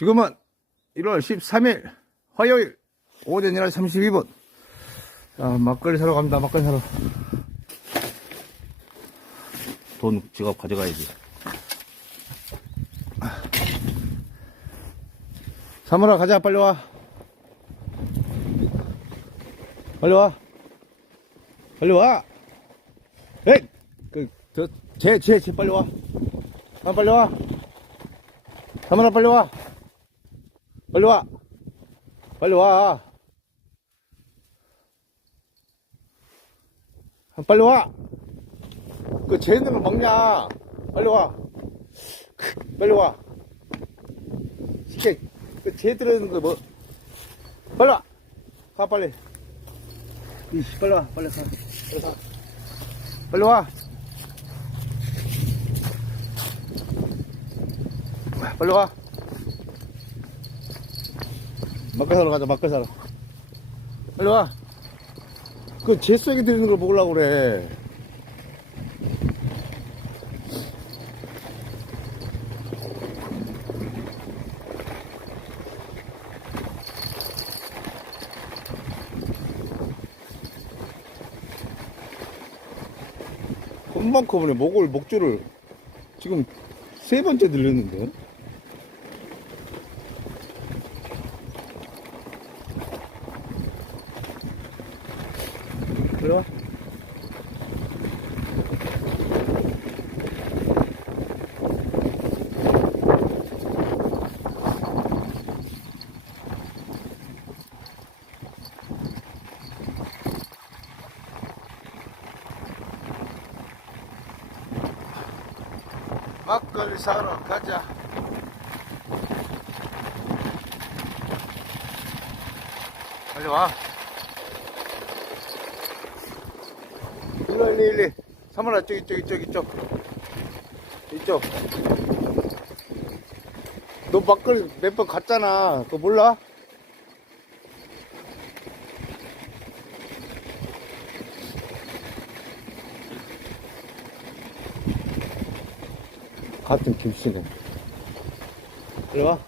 지금은 1월 13일 화요일 오전 11시 32분. 자, 막걸리 사러 갑니다. 막걸리 사러. 돈 지갑 가져가야지. 사물아 가자 빨리 와. 빨리 와. 빨리 와. 에이! 그, 저, 쟤, 쟤, 쟤 빨리 와. 아, 빨리 와. 사물아 빨리 와. 빨리 와. 빨리 와. 아, 빨리 와. 그 쟤는 먹냐. 빨리 와. 빨리 와. 시켜. 그쟤 들어있는 거 뭐. 빨리 와. 가, 빨리. 이씨, 빨리 와. 빨리 가. 빨리 가. 빨리 와. 빨리 와. 막걸 사러 가자, 막걸 사러. 빨리 와. 그, 제수에게 드리는 걸 먹으려고 그래. 금방 커버네, 목을, 목줄을. 지금 세 번째 들렸는데. 와. 막걸리 사러 가자. 빨리 와. 일로 일로 일로. 사물아 저기 저기 저기 이쪽. 이쪽. 너 막걸리 몇번 갔잖아. 그거 몰라? 같은 김씨네. 일로 와